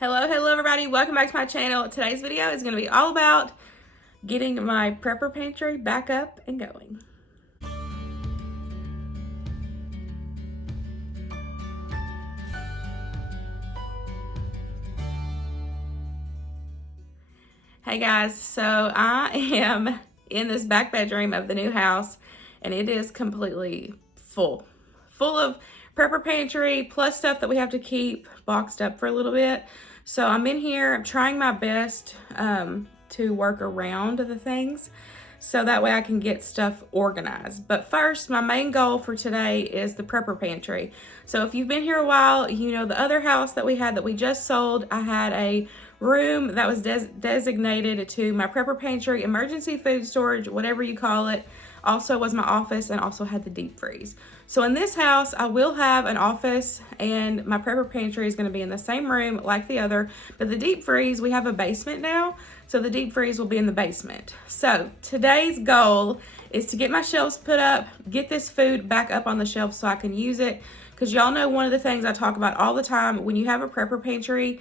Hello everybody, welcome back to my channel. Today's video is going to be all about getting my prepper pantry back up and going. Hey guys, so I am in this back bedroom of the new house and it is completely full of prepper pantry plus stuff that we have to keep boxed up for a little bit. So I'm in here, I'm trying my best to work around the things so that way I can get stuff organized. But first, my main goal for today is the prepper pantry. So if you've been here a while, you know the other house that we had that we just sold, I had a room that was designated to my prepper pantry, emergency food storage, whatever you call it. Also was my office and also had the deep freeze. So in this house, I will have an office and my prepper pantry is going to be in the same room like the other, but the deep freeze, we have a basement now, so the deep freeze will be in the basement. So today's goal is to get my shelves put up, get this food back up on the shelf so I can use it, because y'all know one of the things I talk about all the time, when you have a prepper pantry,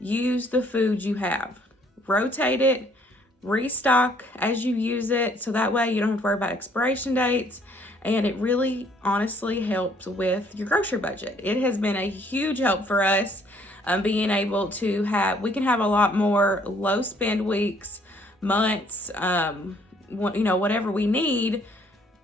use the food you have. Rotate it, restock as you use it, so that way you don't have to worry about expiration dates, and it really honestly helps with your grocery budget. It has been a huge help for us being able to we can have a lot more low spend weeks, months, whatever we need,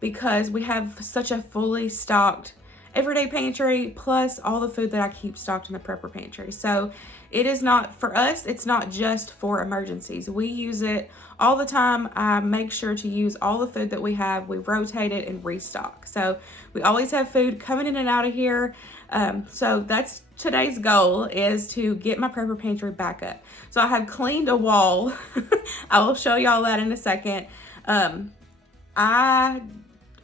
because we have such a fully stocked everyday pantry plus all the food that I keep stocked in the prepper pantry. So it is not, for us, it's not just for emergencies. We use it all the time. I make sure to use all the food that we have. We rotate it and restock. So we always have food coming in and out of here. So that's today's goal, is to get my prepper pantry back up. So I have cleaned a wall. I will show y'all that in a second. I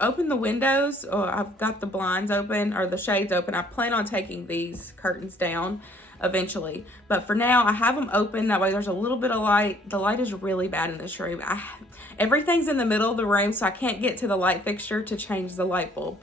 open the windows, or I've got the blinds open or the shades open. I plan on taking these curtains down eventually, but for now I have them open, that way there's a little bit of light. The light is really bad in this room. Everything's in the middle of the room, so I can't get to the light fixture to change the light bulb.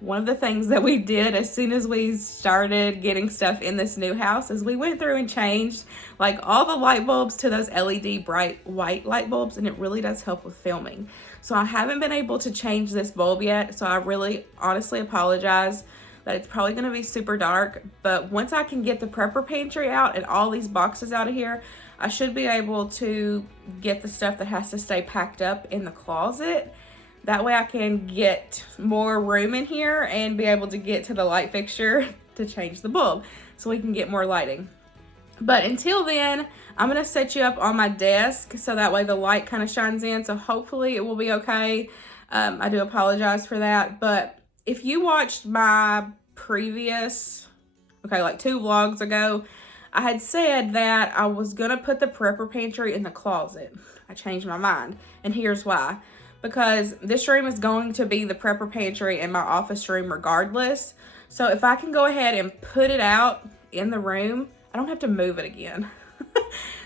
One of the things that we did as soon as we started getting stuff in this new house is we went through and changed like all the light bulbs to those LED bright white light bulbs, and it really does help with filming. So I haven't been able to change this bulb yet, so I really honestly apologize that it's probably going to be super dark, but once I can get the prepper pantry out and all these boxes out of here, I should be able to get the stuff that has to stay packed up in the closet. That way I can get more room in here and be able to get to the light fixture to change the bulb so we can get more lighting. But until then, I'm going to set you up on my desk so that way the light kind of shines in, so hopefully it will be okay. I do apologize for that, but if you watched my previous, like 2 vlogs ago, I had said that I was going to put the prepper pantry in the closet. I changed my mind, and here's why. Because this room is going to be the prepper pantry and my office room regardless. So if I can go ahead and put it out in the room, I don't have to move it again.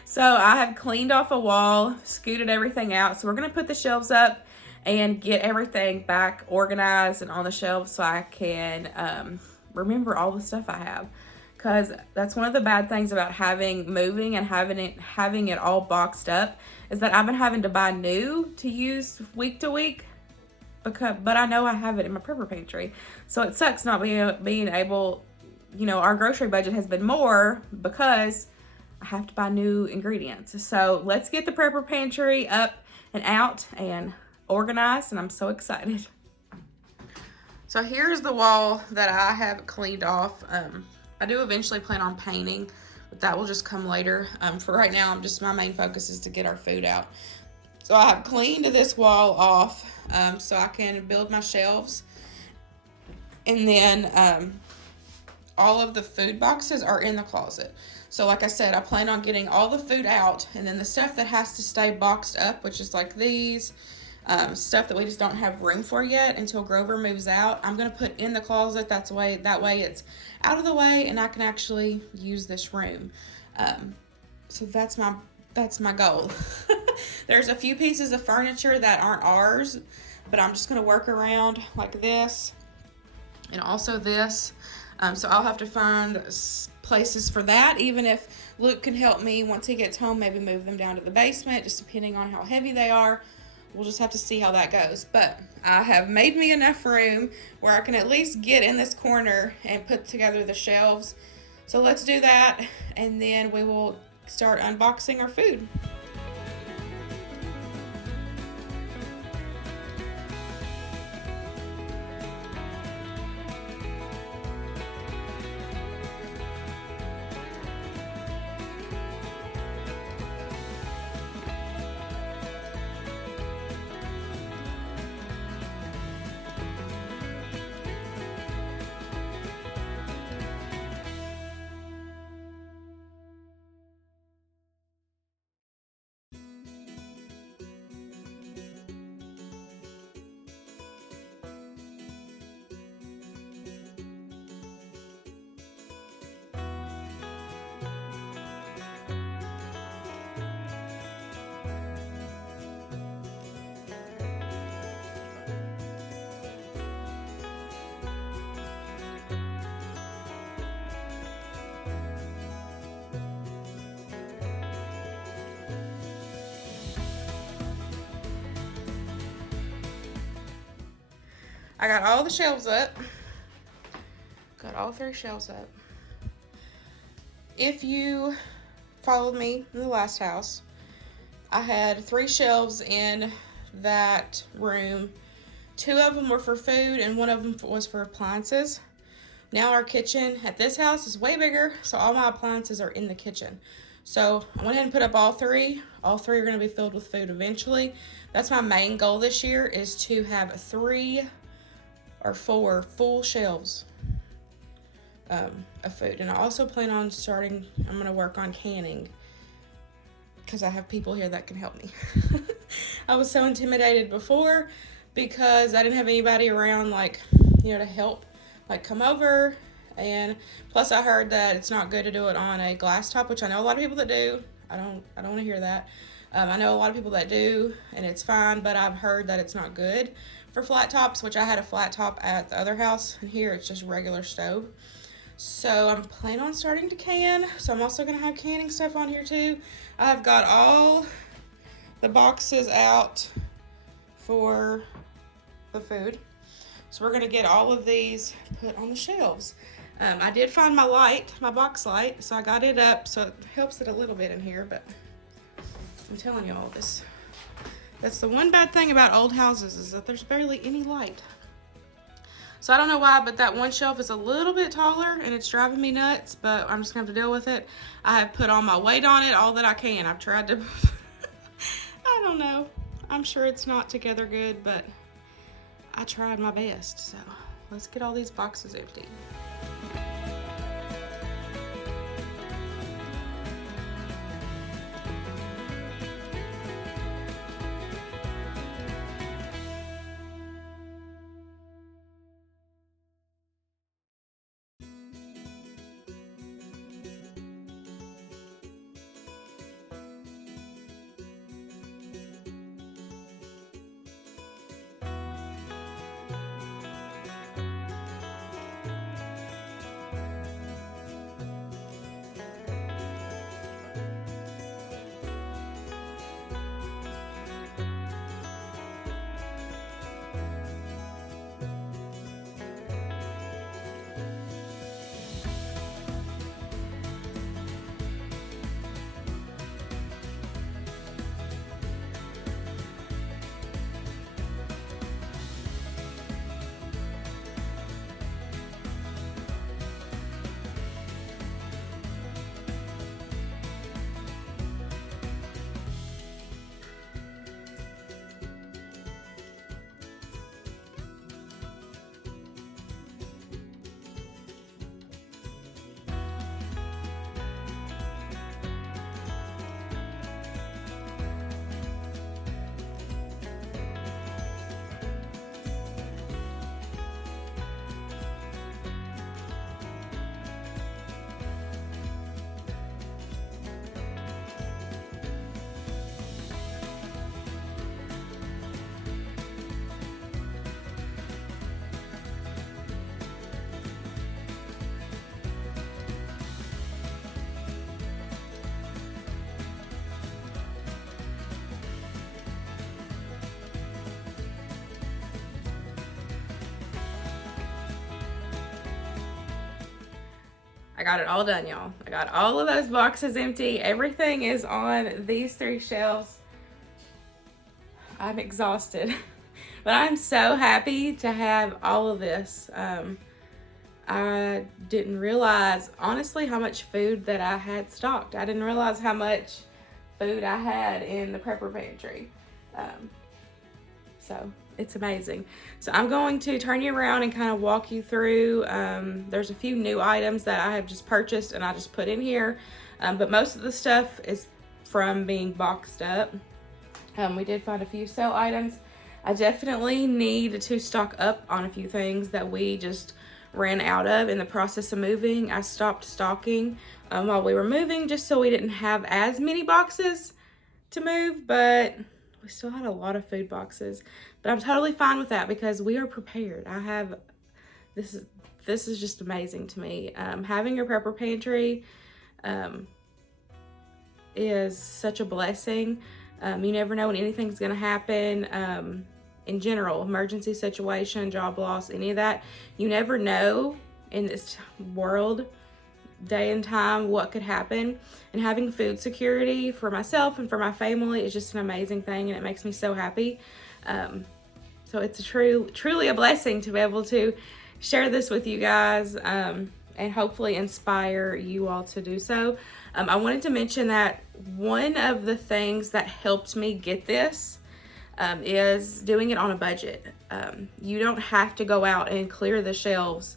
So I have cleaned off a wall, scooted everything out. So we're going to put the shelves up and get everything back organized and on the shelves so I can remember all the stuff I have. Because that's one of the bad things about moving and having it all boxed up, is that I've been having to buy new to use week to week, but I know I have it in my prepper pantry. So it sucks not being able, our grocery budget has been more because I have to buy new ingredients. So let's get the prepper pantry up and out and organized, and I'm so excited. So here's the wall that I have cleaned off. I do eventually plan on painting, but that will just come later. For right now, my main focus is to get our food out. So I have cleaned this wall off so I can build my shelves. And then all of the food boxes are in the closet. So like I said, I plan on getting all the food out, and then the stuff that has to stay boxed up, which is like these, stuff that we just don't have room for yet until Grover moves out, I'm going to put in the closet. That way it's out of the way and I can actually use this room. So that's my goal. There's a few pieces of furniture that aren't ours, but I'm just going to work around like this and also this. So I'll have to find places for that, even if Luke can help me once he gets home, maybe move them down to the basement, just depending on how heavy they are. We'll just have to see how that goes. But I have made me enough room where I can at least get in this corner and put together the shelves. So let's do that, and then we will start unboxing our food. I got all the shelves up. Got all 3 shelves up. If you followed me in the last house, I had 3 shelves in that room. 2 of them were for food and 1 of them was for appliances. Now our kitchen at this house is way bigger, so all my appliances are in the kitchen. So I went ahead and put up all 3. All 3 are going to be filled with food eventually. That's my main goal this year, is to have 3 or 4 full shelves of food. And I also plan on I'm going to work on canning, because I have people here that can help me. I was so intimidated before because I didn't have anybody around, like, you know, to help, like, come over. And plus I heard that it's not good to do it on a glass top, which I know a lot of people that do. I don't want to hear that. I know a lot of people that do, and it's fine, but I've heard that it's not good for flat tops, which I had a flat top at the other house, and here it's just regular stove. So I'm planning on starting to can, so I'm also going to have canning stuff on here too. I've got all the boxes out for the food, so we're going to get all of these put on the shelves. I did find my light, my box light, so I got it up, so it helps it a little bit in here, but I'm telling you all this. That's the one bad thing about old houses, is that there's barely any light. So I don't know why, but that one shelf is a little bit taller and it's driving me nuts, but I'm just gonna have to deal with it. I have put all my weight on it, all that I can. I've tried to, I don't know. I'm sure it's not together good, but I tried my best. So let's get all these boxes empty. I got it all done, y'all. I got all of those boxes empty. Everything is on these 3 shelves. I'm exhausted, but I'm so happy to have all of this. I didn't realize, honestly, how much food that I had stocked. I didn't realize how much food I had in the prepper pantry. So it's amazing. So I'm going to turn you around and kind of walk you through. There's a few new items that I have just purchased and I just put in here. But most of the stuff is from being boxed up. We did find a few sale items. I definitely need to stock up on a few things that we just ran out of in the process of moving. I stopped stocking while we were moving just so we didn't have as many boxes to move, but we still had a lot of food boxes. But I'm totally fine with that because we are prepared. This is just amazing to me. Having your prepper pantry is such a blessing. You never know when anything's gonna happen. In general, emergency situation, job loss, any of that, you never know in this world, day and time, what could happen. And having food security for myself and for my family is just an amazing thing, and it makes me so happy. So it's truly a blessing to be able to share this with you guys, and hopefully inspire you all to do so. I wanted to mention that one of the things that helped me get this is doing it on a budget. You don't have to go out and clear the shelves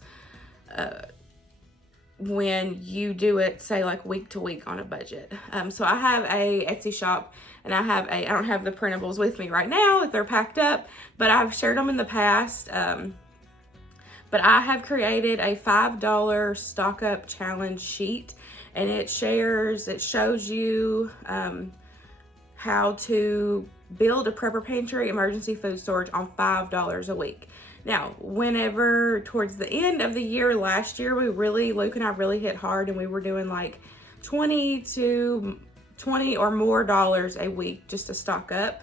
when you do it, say, like week to week on a budget. So I have a Etsy shop, and I don't have the printables with me right now if they're packed up, but I've shared them in the past. But I have created a $5 stock up challenge sheet, and it shows you how to build a prepper pantry emergency food storage on $5 a week. Now, whenever towards the end of the year last year, Luke and I really hit hard, and we were doing like $20 or more a week just to stock up.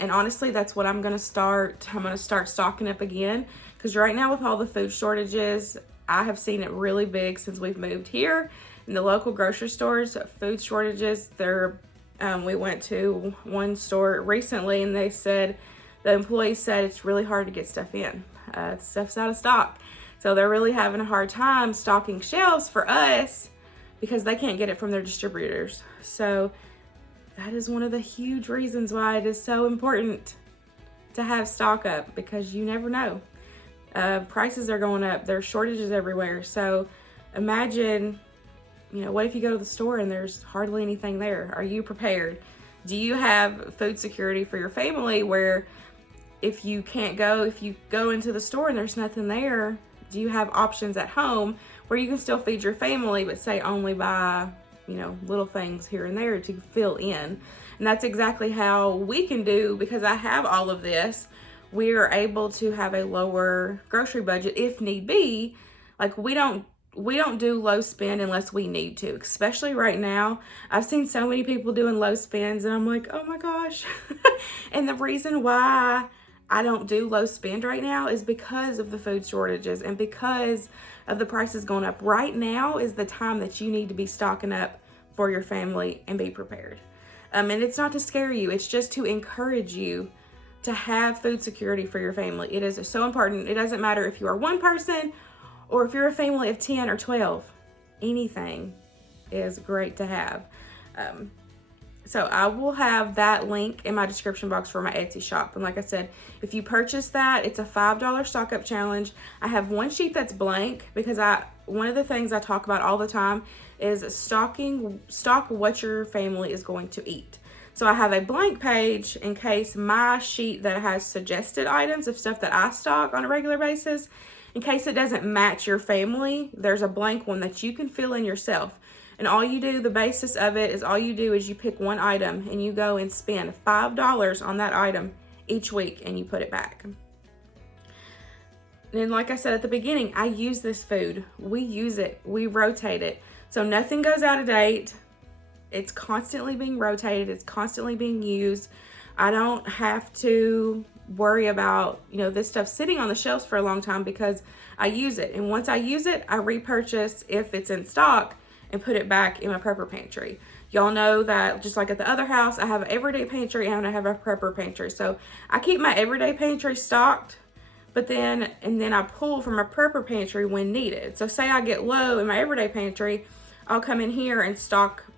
And honestly, that's what I'm gonna start. I'm gonna start stocking up again, because right now with all the food shortages, I have seen it really big since we've moved here. In the local grocery stores, food shortages, we went to one store recently, and the employees said it's really hard to get stuff in. Stuff's out of stock. So they're really having a hard time stocking shelves for us because they can't get it from their distributors. So that is one of the huge reasons why it is so important to have stock up, because you never know. Prices are going up. There's shortages everywhere. So imagine, what if you go to the store and there's hardly anything there? Are you prepared? Do you have food security for your family where if you go into the store and there's nothing there, do you have options at home where you can still feed your family, but say only buy, little things here and there to fill in? And that's exactly how we can do, because I have all of this. We are able to have a lower grocery budget if need be. Like we don't do low spend unless we need to, especially right now. I've seen so many people doing low spends, and I'm like, oh my gosh. And the reason why I don't do low spend right now is because of the food shortages and because of the prices going up. Right now is the time that you need to be stocking up for your family and be prepared. And it's not to scare you, it's just to encourage you to have food security for your family. It is so important. It doesn't matter if you are one person or if you're a family of 10 or 12, anything is great to have. So I will have that link in my description box for my Etsy shop. And like I said, if you purchase that, it's a $5 stock up challenge. I have one sheet that's blank because one of the things I talk about all the time is stock what your family is going to eat. So I have a blank page in case my sheet that has suggested items of stuff that I stock on a regular basis, in case it doesn't match your family, there's a blank one that you can fill in yourself. And the basis of it is you pick one item and you go and spend $5 on that item each week and you put it back. And like I said at the beginning, I use this food. We use it, we rotate it. So nothing goes out of date. It's constantly being rotated. It's constantly being used. I don't have to worry about, you know, this stuff sitting on the shelves for a long time because I use it. And once I use it, I repurchase if it's in stock and put it back in my prepper pantry. Y'all know that just like at the other house, I have an everyday pantry and I have a prepper pantry. So I keep my everyday pantry stocked, but then I pull from my prepper pantry when needed. So say I get low in my everyday pantry, I'll come in here and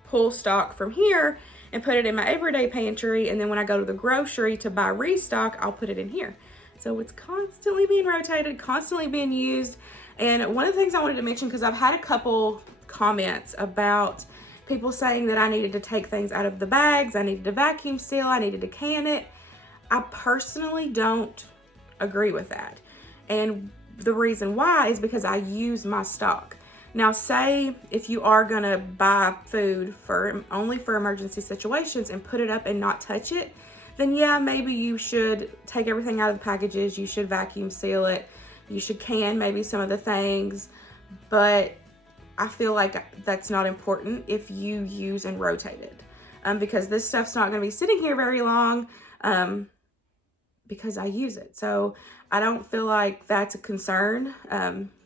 pull stock from here and put it in my everyday pantry. And then when I go to the grocery to buy restock, I'll put it in here. So it's constantly being rotated, constantly being used. And one of the things I wanted to mention, because I've had a couple comments about people saying that I needed to take things out of the bags, I needed to vacuum seal, I needed to can it. I personally don't agree with that. And the reason why is because I use my stock. Now, say if you are gonna buy food only for emergency situations and put it up and not touch it, then yeah, maybe you should take everything out of the packages, you should vacuum seal it, you should can maybe some of the things, but I feel like that's not important if you use and rotate it. Because this stuff's not gonna be sitting here very long because I use it. So I don't feel like that's a concern.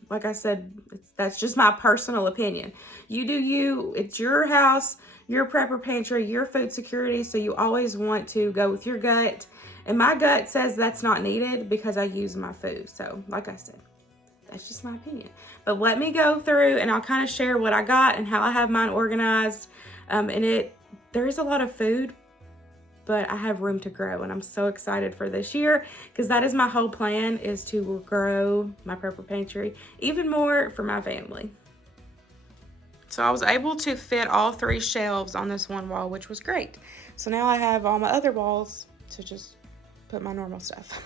Like I said, that's just my personal opinion. You do you, it's your house, your prepper pantry, your food security, so you always want to go with your gut. And my gut says that's not needed because I use my food. So like I said, that's just my opinion. But let me go through and I'll kind of share what I got and how I have mine organized. There is a lot of food, but I have room to grow, and I'm so excited for this year because that is my whole plan, is to grow my prepper pantry even more for my family. So I was able to fit all 3 shelves on this one wall, which was great. So now I have all my other walls to just put my normal stuff.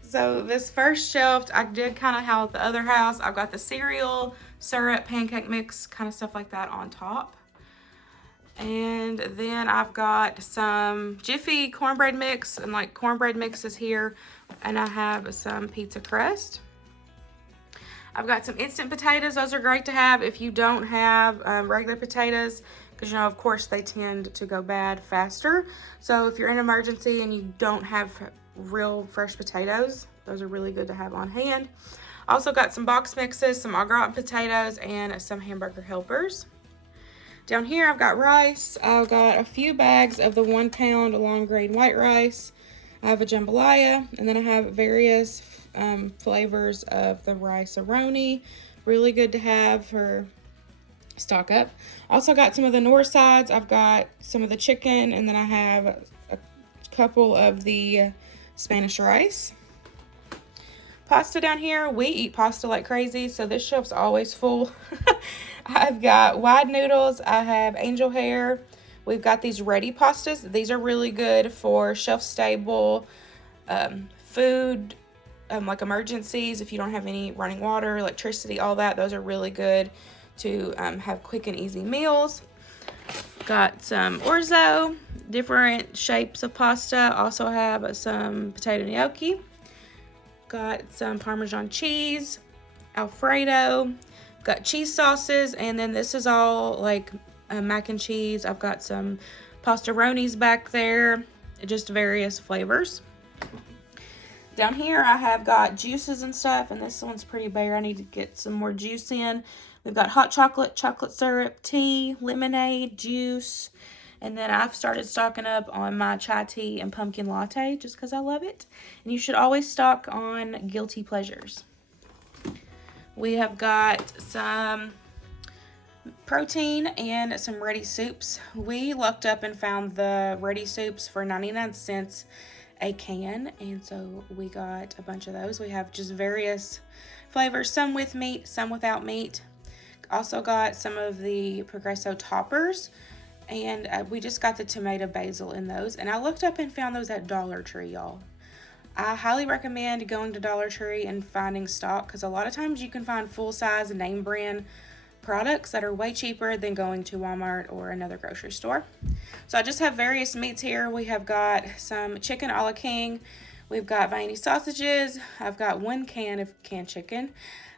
So this first shelf, I did kind of how at the other house. I've got the cereal, syrup, pancake mix, kind of stuff like that on top. And then I've got some Jiffy cornbread mix, and like cornbread mixes here. And I have some pizza crust. I've got some instant potatoes. Those are great to have if you don't have regular potatoes, because you know, of course, they tend to go bad faster. So if you're in an emergency and you don't have real fresh potatoes, those are really good to have on hand. Also got some box mixes, some au gratin potatoes, and some hamburger helpers. Down here, I've got rice. I've got a few bags of the 1 pound long grain white rice. I have a jambalaya, and then I have various flavors of the rice-a-roni. Really good to have for stock up. Also got some of the north sides. I've got some of the chicken, and then I have a couple of the Spanish rice. Pasta down here, we eat pasta like crazy, so this shelf's always full. I've got wide noodles. I have angel hair. We've got these ready pastas. These are really good for shelf-stable food, like emergencies. If you don't have any running water, electricity, all that, those are really good to have quick and easy meals. Got some orzo, different shapes of pasta. Also have some potato gnocchi. Got some Parmesan cheese, Alfredo. Got cheese sauces, and then this is all like mac and cheese. I've got some pastaronis back there, just various flavors. Down here I have got juices and stuff, and this one's pretty bare. I need to get some more juice in. We've got hot chocolate, chocolate syrup, tea, lemonade, juice, and then I've started stocking up on my chai tea and pumpkin latte just because I love it. And you should always stock on guilty pleasures. We have got some protein and some ready soups. We looked up and found the ready soups for 99 cents a can, and so we got a bunch of those. We have just various flavors, some with meat, some without meat. Also got some of the Progresso toppers, and we just got the tomato basil in those. And I looked up and found those at Dollar Tree, y'all. I highly recommend going to Dollar Tree and finding stock, because a lot of times you can find full-size name brand products that are way cheaper than going to Walmart or another grocery store. So I just have various meats here. We have got some chicken a la king. We've got Viennese sausages. I've got 1 can of canned chicken.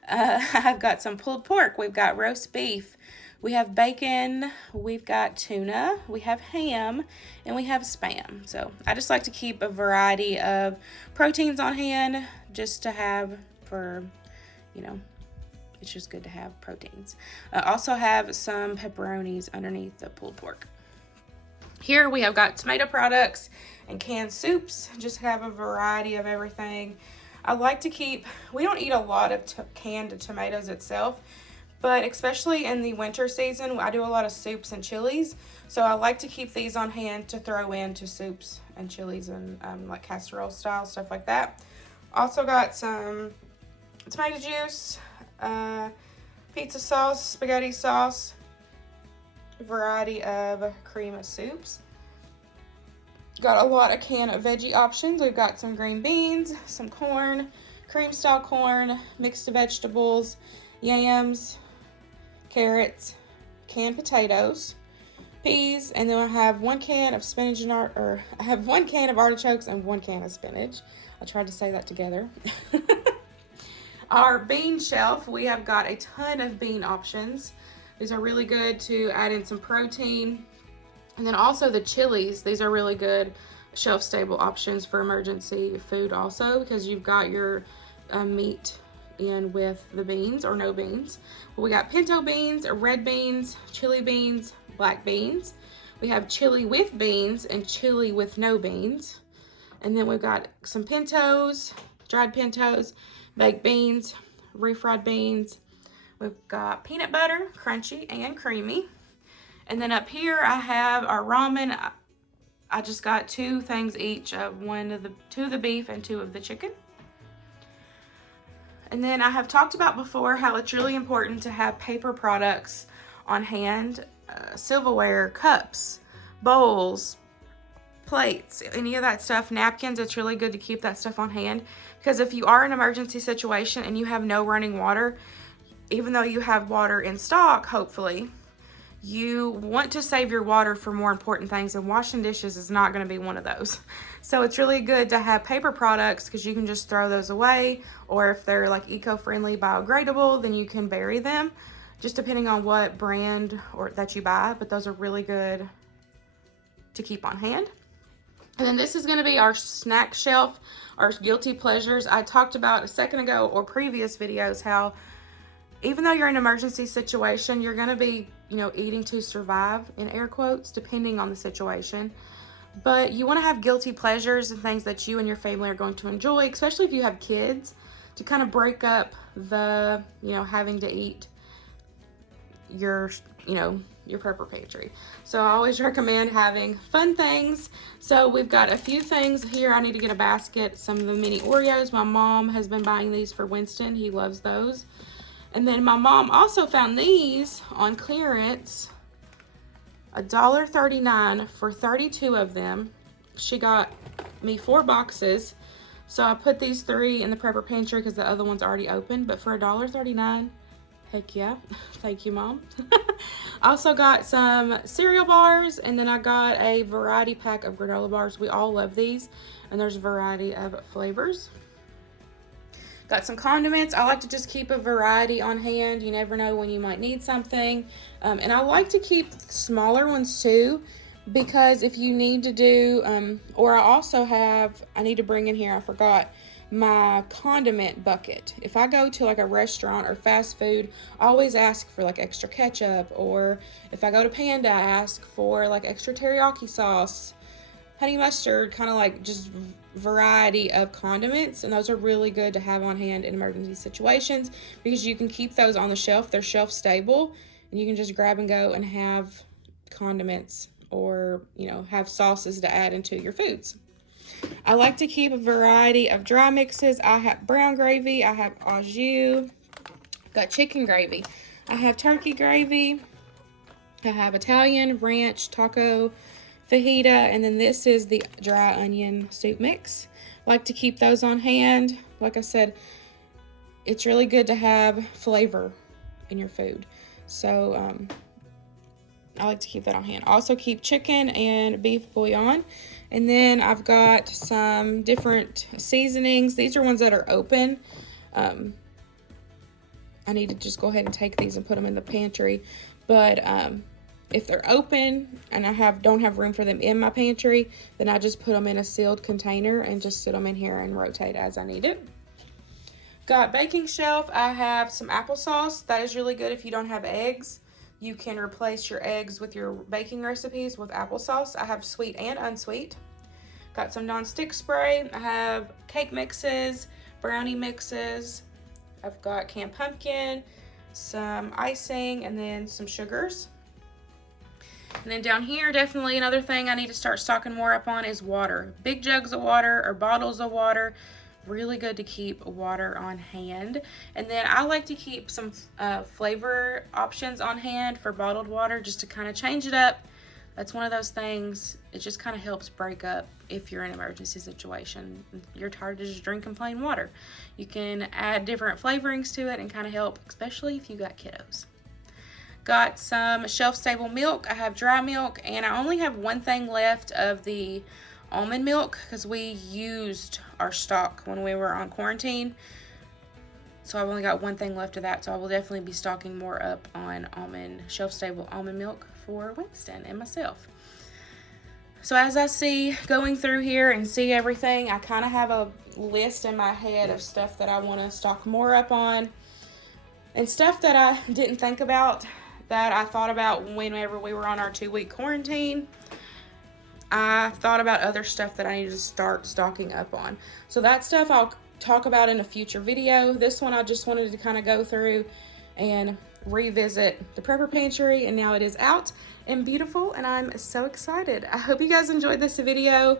I've got some pulled pork. We've got roast beef. We have bacon, we've got tuna, we have ham, and we have Spam. So I just like to keep a variety of proteins on hand just to have for, you know, it's just good to have proteins. I also have some pepperonis underneath the pulled pork. Here we have got tomato products and canned soups, just have a variety of everything. I like to keep, we don't eat a lot of canned tomatoes itself, but especially in the winter season, I do a lot of soups and chilies. So I like to keep these on hand to throw into soups and chilies and like casserole style, stuff like that. Also got some tomato juice, pizza sauce, spaghetti sauce, a variety of cream of soups. Got a lot of canned veggie options. We've got some green beans, some corn, cream style corn, mixed vegetables, yams, carrots, canned potatoes, peas, and then I have 1 can of spinach and I have 1 can of artichokes and 1 can of spinach. I tried to say that together. Our bean shelf, we have got a ton of bean options. These are really good to add in some protein. And then also the chilies, these are really good shelf-stable options for emergency food also, because you've got your meat in with the beans or no beans. We got pinto beans, red beans, chili beans, black beans. We have chili with beans and chili with no beans. And then we've got some pintos, dried pintos, baked beans, refried beans. We've got peanut butter, crunchy and creamy. And then up here I have our ramen. I just got 2 things each of 2 of the beef and 2 of the chicken. And then I have talked about before how it's really important to have paper products on hand, silverware, cups, bowls, plates, any of that stuff, napkins. It's really good to keep that stuff on hand, because if you are in an emergency situation and you have no running water, even though you have water in stock, hopefully, you want to save your water for more important things, and washing dishes is not going to be one of those. So it's really good to have paper products, because you can just throw those away, or if they're like eco-friendly, biodegradable, then you can bury them, just depending on what brand or that you buy. But those are really good to keep on hand. And then this is going to be our snack shelf, our guilty pleasures. I talked about a second ago or previous videos how even though you're in an emergency situation, you're going to be, you know, eating to survive, in air quotes, depending on the situation. But you want to have guilty pleasures and things that you and your family are going to enjoy, especially if you have kids, to kind of break up the, you know, having to eat your, you know, your prepper pantry. So I always recommend having fun things. So we've got a few things here. I need to get a basket, some of the mini Oreos. My mom has been buying these for Winston. He loves those. And then my mom also found these on clearance, $1.39 for 32 of them. She got me 4 boxes. So I put these 3 in the prepper pantry because the other one's already open. But for $1.39, heck yeah. Thank you, Mom. I also got some cereal bars, and then I got a variety pack of granola bars. We all love these, and there's a variety of flavors. Got some condiments. I like to just keep a variety on hand. You never know when you might need something. And I like to keep smaller ones too, because if you need to do, or I need to bring in here, I forgot, my condiment bucket. If I go to like a restaurant or fast food, I always ask for like extra ketchup, or if I go to Panda, I ask for like extra teriyaki sauce, honey mustard, kind of like just variety of condiments. And those are really good to have on hand in emergency situations, because you can keep those on the shelf. They're shelf stable, and you can just grab and go and have condiments, or, you know, have sauces to add into your foods. I like to keep a variety of dry mixes. I have brown gravy, I have au jus, got chicken gravy, I have turkey gravy, I have Italian, ranch, taco, fajita, and then this is the dry onion soup mix. I like to keep those on hand. Like I said, it's really good to have flavor in your food. So I like to keep that on hand. Also keep chicken and beef bouillon. And then I've got some different seasonings. These are ones that are open. I need to just go ahead and take these and put them in the pantry. But if they're open and I don't have room for them in my pantry, then I just put them in a sealed container and just sit them in here and rotate as I need it. Got baking shelf. I have some applesauce. That is really good if you don't have eggs. You can replace your eggs with your baking recipes with applesauce. I have sweet and unsweet. Got some non-stick spray. I have cake mixes, brownie mixes. I've got canned pumpkin, some icing, and then some sugars. And then down here, definitely another thing I need to start stocking more up on is water. Big jugs of water or bottles of water. Really good to keep water on hand. And then I like to keep some flavor options on hand for bottled water just to kind of change it up. That's one of those things, it just kind of helps break up if you're in an emergency situation. You're tired of just drinking plain water. You can add different flavorings to it and kind of help, especially if you got kiddos. Got some shelf-stable milk. I have dry milk, and I only have one thing left of the almond milk because we used our stock when we were on quarantine. So I've only got one thing left of that, so I will definitely be stocking more up on shelf-stable almond milk for Winston and myself. So as I see going through here and see everything, I kind of have a list in my head of stuff that I want to stock more up on and stuff that I didn't think about that I thought about whenever we were on our 2-week quarantine. I thought about other stuff that I need to start stocking up on. So that stuff I'll talk about in a future video. This one I just wanted to kind of go through and revisit the prepper pantry, and now it is out and beautiful, and I'm so excited. I hope you guys enjoyed this video,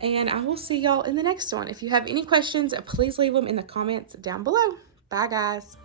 and I will see y'all in the next one. If you have any questions, please leave them in the comments down below. Bye guys.